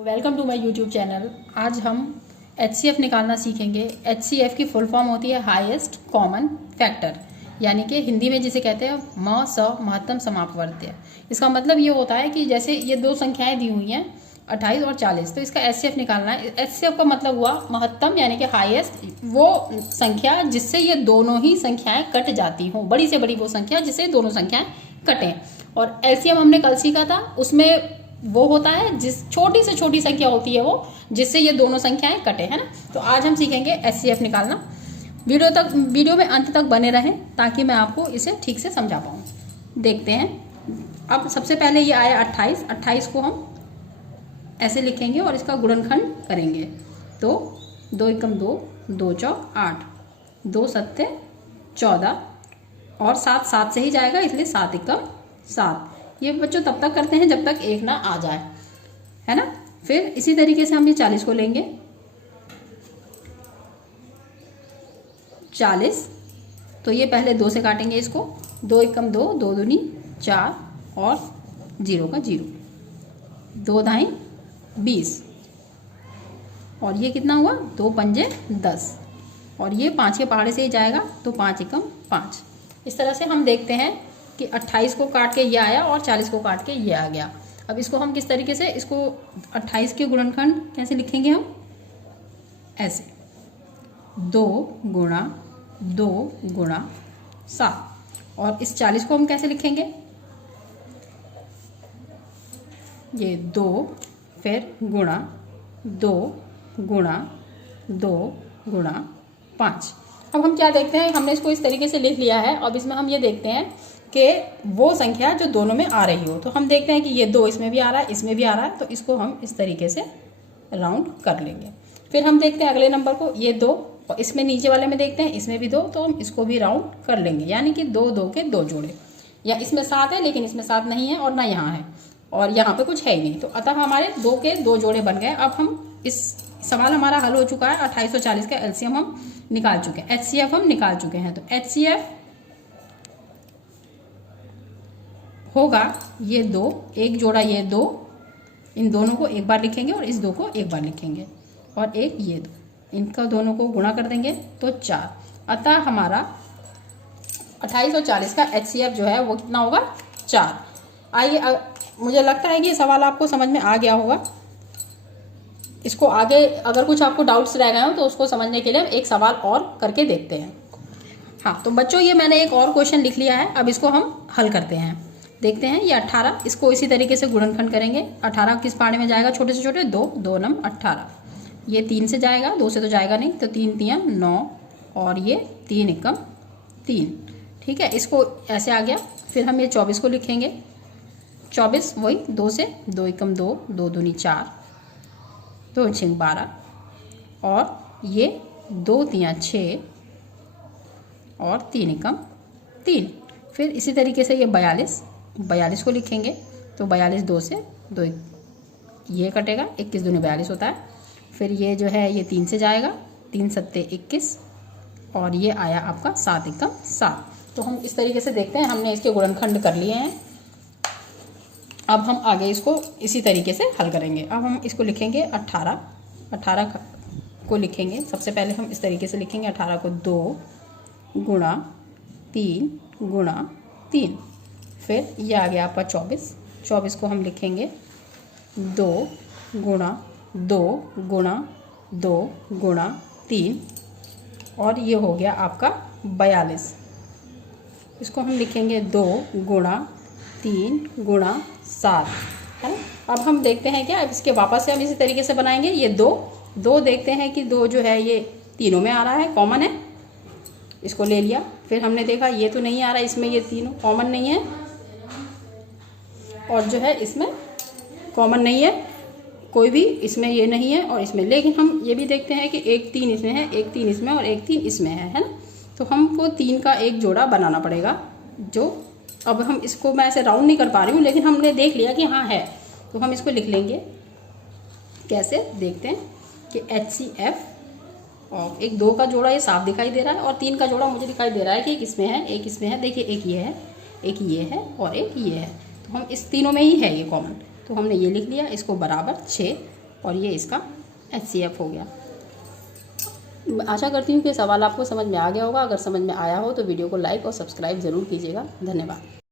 Welcome to my YouTube channel. आज हम HCF निकालना सीखेंगे। HCF की फुल फॉर्म होती है हाईएस्ट कॉमन फैक्टर, यानी कि हिंदी में जिसे कहते हैं महत्तम समापवर्त्य। इसका मतलब ये होता है कि जैसे ये दो संख्याएं दी हुई हैं 28 और 40, तो इसका HCF निकालना है। HCF का मतलब हुआ महत्तम यानी कि हाईएस्ट, वो संख्या जिससे ये दोनों ही संख्याएं कट जाती हों, बड़ी से बड़ी वो संख्या जिससे दोनों संख्याएं कटें। और LCM हमने कल सीखा था, उसमें वो होता है जिस छोटी से छोटी संख्या होती है वो जिससे ये दोनों संख्याएं कटे, है ना। तो आज हम सीखेंगे HCF निकालना। वीडियो में अंत तक बने रहें ताकि मैं आपको इसे ठीक से समझा पाऊँ। देखते हैं। अब सबसे पहले ये आया 28 को हम ऐसे लिखेंगे और इसका गुणनखंड करेंगे। तो 2 एकम 2, 2 चौक 8, 2 सत्ते 14 और 7 7 से ही जाएगा, इसलिए 7 एकम 7। ये बच्चों तब तक करते हैं जब तक 1 ना आ जाए, है ना। फिर इसी तरीके से हम ये 40 को लेंगे। 40 तो ये पहले 2 से काटेंगे इसको। 2 एकम 2, 2 दूनी 4 और 0 का 0, 2 दाई 20 और ये कितना हुआ 2 पंजे 10 और ये 5 के पहाड़े से ही जाएगा, तो 5 एकम 5। इस तरह से हम देखते हैं कि 28 को काट के ये आया और 40 को काट के ये आ गया। अब इसको हम किस तरीके से, इसको 28 के गुणनखंड कैसे लिखेंगे हम, ऐसे 2 गुणा 2 गुणा 7। और इस 40 को हम कैसे लिखेंगे, ये 2 फिर गुणा 2 गुणा 2 गुणा 5। अब हम क्या देखते हैं, हमने इसको इस तरीके से लिख लिया है। अब इसमें हम ये देखते हैं कि वो संख्या जो दोनों में आ रही हो, तो हम देखते हैं कि ये 2 इसमें भी आ रहा है, इसमें भी आ रहा है, तो इसको हम इस तरीके से राउंड कर लेंगे। फिर हम देखते हैं अगले नंबर को, ये 2 और इसमें नीचे वाले में देखते हैं इसमें भी 2, तो हम इसको भी राउंड कर लेंगे, यानी कि 2 2 के 2 जोड़े। या इसमें 7 है लेकिन इसमें 7 नहीं है और ना यहाँ है और यहाँ पे कुछ है ही नहीं, तो अतः हमारे 2 के 2 जोड़े बन गए। अब हम इस सवाल हमारा हल हो चुका है। 28 और 40 का LCM हम निकाल चुके हैं, HCF हम निकाल चुके हैं। तो HCF होगा ये 2, एक जोड़ा ये 2, इन दोनों को एक बार लिखेंगे और इस 2 को एक बार लिखेंगे और एक ये 2, इनका दोनों को गुणा कर देंगे तो 4। अतः हमारा 28 और 40 का HCF जो है वो कितना होगा 4। आइए, मुझे लगता है कि ये सवाल आपको समझ में आ गया होगा। इसको आगे अगर कुछ आपको डाउट्स रह गए हो तो उसको समझने के लिए एक सवाल और करके देखते हैं। हाँ, तो बच्चों ये मैंने एक और क्वेश्चन लिख लिया है, अब इसको हम हल करते हैं। देखते हैं ये 18, इसको इसी तरीके से गुणनखंड करेंगे। 18 किस पहाड़े में जाएगा, छोटे से छोटे 2, 2 नम 18। ये 3 से जाएगा, 2 से तो जाएगा नहीं, तो 3 3 9 और ये 3 एकम 3। ठीक है, इसको ऐसे आ गया। फिर हम ये 24 को लिखेंगे। 24 वही 2 से, 2 एकम 2, 2 दूनी 4, 2 6 12 और ये 2 3 6 और 3 एकम 3। फिर इसी तरीके से ये 42 को लिखेंगे। तो 42 2 से, 2 ये कटेगा, 21 दूनी 42 होता है। फिर ये जो है ये 3 से जाएगा, 3 सत्ते 21 और ये आया आपका 7 एकम 7। तो हम इस तरीके से देखते हैं, हमने इसके गुणनखंड कर लिए हैं। अब हम आगे इसको इसी तरीके से हल करेंगे। अब हम इसको लिखेंगे 18 को लिखेंगे। सबसे पहले हम इस तरीके से लिखेंगे 18 को 2 गुणा 3 गुणा 3। फिर ये आ गया आपका 24 को हम लिखेंगे 2 गुणा 2 गुणा 2 गुणा 3 और ये हो गया आपका 42। इसको हम लिखेंगे 2 गुणा 3 गुणा 7, है ना। अब हम देखते हैं क्या, अब इसके वापस से हम इसी तरीके से बनाएंगे। ये 2 देखते हैं कि 2 जो है ये तीनों में आ रहा है, कॉमन है, इसको ले लिया। फिर हमने देखा ये तो नहीं आ रहा, इसमें ये तीनों कॉमन नहीं है और जो है इसमें कॉमन नहीं है कोई भी, इसमें ये नहीं है और इसमें। लेकिन हम ये भी देखते हैं कि एक 3 इसमें है, एक 3 इसमें और एक 3 इसमें है ना। तो हमको 3 का एक जोड़ा बनाना पड़ेगा। जो अब हम इसको, मैं ऐसे राउंड नहीं कर पा रही हूँ लेकिन हमने देख लिया कि हाँ है, तो हम इसको लिख लेंगे। कैसे देखते हैं कि HCF और एक 2 का जोड़ा ये साफ दिखाई दे रहा है और 3 का जोड़ा मुझे दिखाई दे रहा है कि एक इसमें है, एक इसमें है। देखिए एक ये है, एक ये है और एक ये है, तो हम इस तीनों में ही है ये कॉमन। तो हमने ये लिख लिया, इसको बराबर 6 और ये इसका HCF हो गया। आशा करती हूँ कि सवाल आपको समझ में आ गया होगा। अगर समझ में आया हो तो वीडियो को लाइक और सब्सक्राइब ज़रूर कीजिएगा। धन्यवाद।